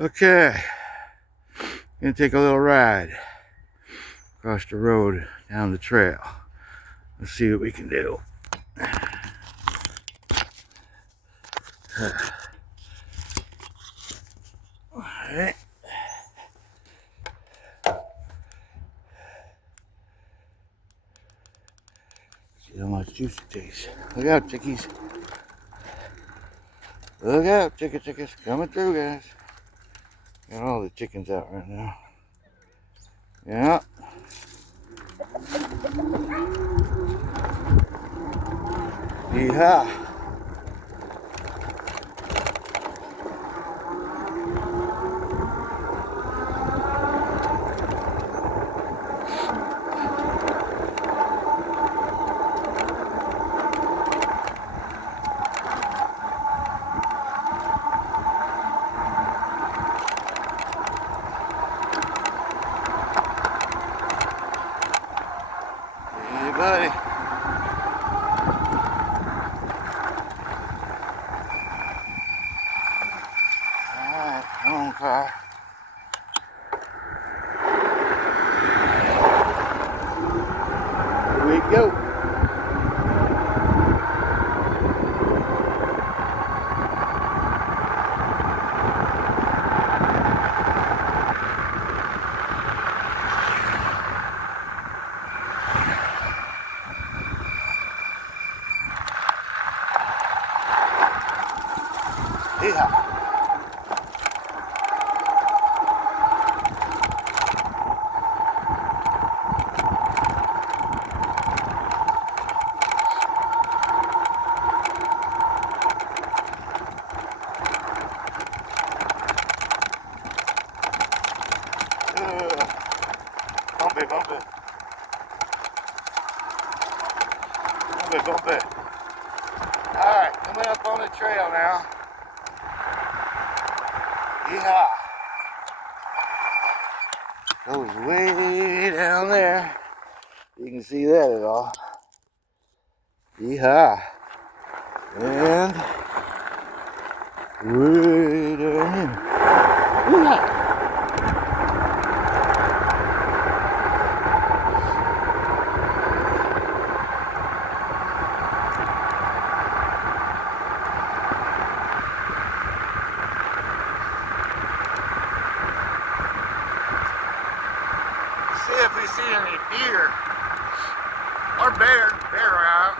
Okay, gonna take a little ride across the road down the trail. Let's see what we can do. Alright. See how much juice it takes. Look out, chickies. Look out, chickens coming through, guys. Got all the chickens out right now. Yeah. Yeehaw. Hey, buddy. Alright, come on, car. Here we go. Yeehaw. Bumpy, bumpy. Bumpy, bumpy. Alright, coming up on the trail now. Yeehaw. Goes way down there. You can see that at all. Yeehaw. And way down here. Yeehaw. See if we see any deer or bear around.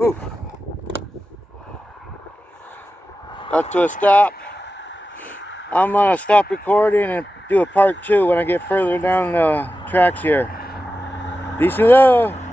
Whew. Got to a stop. I'm gonna stop recording and do a part 2 when I get further down the tracks here. Peace and love.